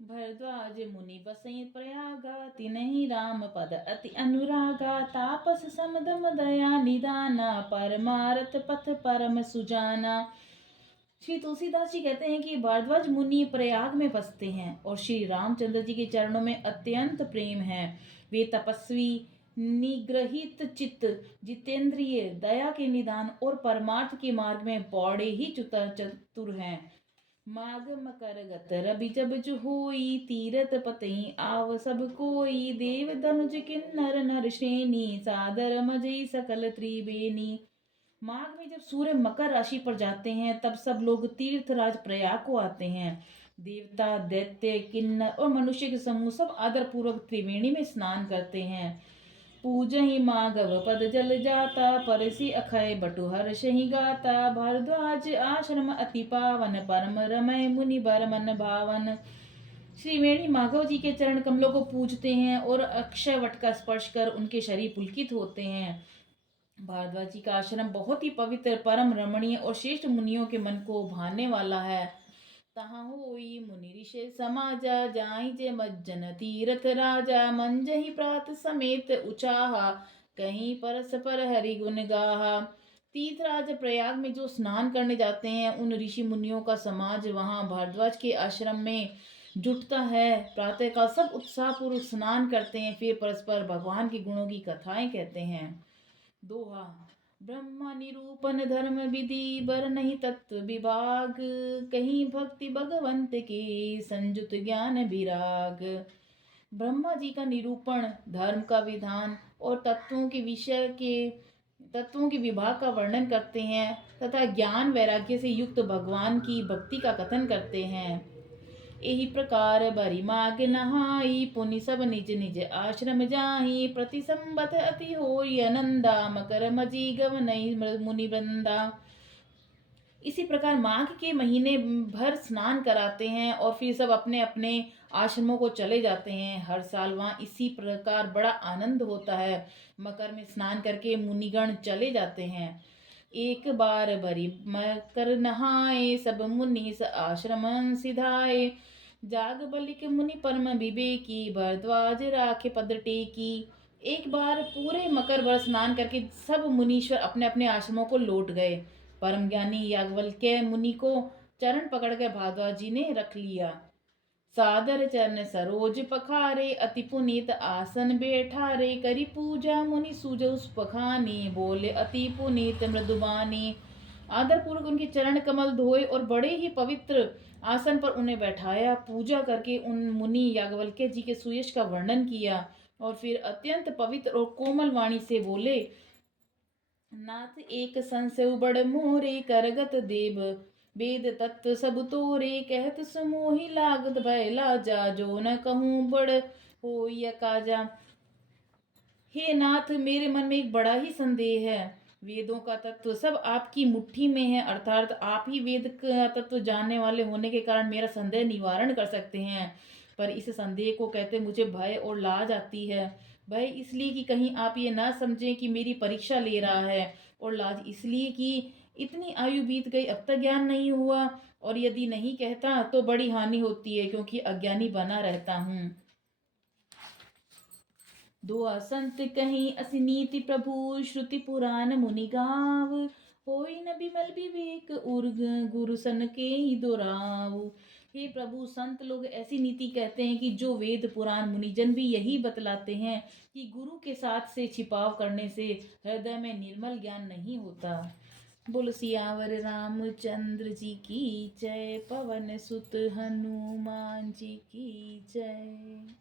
भरद्वाज मुनि बसई प्रयागा तिनहि राम पद अति अनुरागा तापस समदम दया निदाना परमारथ पथ परम सुजाना। श्री तुलसीदास जी कहते हैं कि भारद्वाज मुनि प्रयाग में बसते हैं और श्री रामचंद्र जी के चरणों में अत्यंत प्रेम है। वे तपस्वी, निग्रहित चित्त, जितेंद्रिय, दया के निदान और परमार्थ के मार्ग में बड़े ही चतुर हैं। माघ मकर गत रवि जब जो होई तीरथ पतई आव सब कोई देव धनुज किन्नर नर श्रेणी सादर मजई सकल त्रिवेणी। माघ में जब सूर्य मकर राशि पर जाते हैं तब सब लोग तीर्थराज प्रयाग को आते हैं। देवता, दैत्य, किन्नर और मनुष्य के समूह सब आदर पूर्वक त्रिवेणी में स्नान करते हैं। पूजहि माघव पद जल जाता परसि अखय बटु हर्षहि गाता भारद्वाज आश्रम अति पावन परम रमय मुनि बर मन भावन। श्री वेणी माधव जी के चरण कमलों को पूजते हैं और अक्षय वट का स्पर्श कर उनके शरीर पुलकित होते हैं। भारद्वाज जी का आश्रम बहुत ही पवित्र, परम रमणीय और श्रेष्ठ मुनियों के मन को भाने वाला है। तहाँ होई मुनि ऋषि समाजा जाहि जे मज्जन तीरथ राजा मंजहि प्रात समेत उचाहा कहीं परस्पर हरि गुण गाहा। तीर्थराज प्रयाग में जो स्नान करने जाते हैं उन ऋषि मुनियों का समाज वहां भारद्वाज के आश्रम में जुटता है। प्रातः काल सब उत्साह पूर्वक स्नान करते हैं, फिर परस्पर भगवान के गुणों की कथाएं कहते हैं। दोहा। ब्रह्म निरूपण धर्म विधि बर नहीं तत्व विभाग कहीं भक्ति भगवंत के संजुत ज्ञान विराग। ब्रह्मा जी का निरूपण, धर्म का विधान और तत्वों के विभाग का वर्णन करते हैं तथा ज्ञान वैराग्य से युक्त भगवान की भक्ति का कथन करते हैं। एही प्रकार बरी माग नहाई पुनि सब निज निज आश्रम जाहि प्रति संबत अति होई आनंदा मकर मजी गवनई मुनि वृंदा। इसी प्रकार माघ के महीने भर स्नान कराते हैं और फिर सब अपने अपने आश्रमों को चले जाते हैं। हर साल वहाँ इसी प्रकार बड़ा आनंद होता है। मकर में स्नान करके मुनिगण चले जाते हैं। एक बार बरी मकर नहाए सब मुनि आश्रम सिधाए जाग बलिक मुनि परम विवेकी भरद्वाज राखे पद टेकी। एक बार पूरे मकर वर स्नान करके सब मुनीश्वर अपने अपने आश्रमों को लौट गए। परम ज्ञानी याज्ञवल्क्य मुनि को चरण पकड़कर भारद्वाज जी ने रख लिया। सादर चरण सरोज पखारे अति पुनीत आसन बैठारे करी पूजा मुनि सूजो पखानी बोले अति पुनीत मृदुबानी। आदर पूर्वक उनके चरण कमल धोए और बड़े ही पवित्र आसन पर उन्हें बैठाया। पूजा करके उन मुनि याज्ञवल्क्य जी के सुयश का वर्णन किया और फिर अत्यंत पवित्र और कोमल वाणी से बोले, नाथ एक संशय बड़ मोरे करगत देव वेद तत्व सब तोरे कहत समोहि लागत भय लाजा जो न कहूँ बड़ होय काजा। हे नाथ, मेरे मन में एक बड़ा ही संदेह है। वेदों का तत्व सब आपकी मुट्ठी में है, अर्थात आप ही वेद का तत्व जानने वाले होने के कारण मेरा संदेह निवारण कर सकते हैं। पर इस संदेह को कहते मुझे भय और लाज आती है। भय इसलिए कि कहीं आप ये ना समझें कि मेरी परीक्षा ले रहा है, और लाज इसलिए कि इतनी आयु बीत गई अब तक ज्ञान नहीं हुआ, और यदि नहीं कहता तो बड़ी हानि होती है क्योंकि अज्ञानी बना रहता हूँ। दुआ संत कहीं असिनीति प्रभु श्रुति पुराण मुनि गाव होई न बिमल विवेक उर्ग गुरु सन के ही दोराव। हे प्रभु, संत लोग ऐसी नीति कहते हैं कि जो वेद पुराण मुनिजन भी यही बतलाते हैं कि गुरु के साथ से छिपाव करने से हृदय में निर्मल ज्ञान नहीं होता। बोल सियावर रामचंद्र जी की जय, पवन सुत हनुमान जी की जय।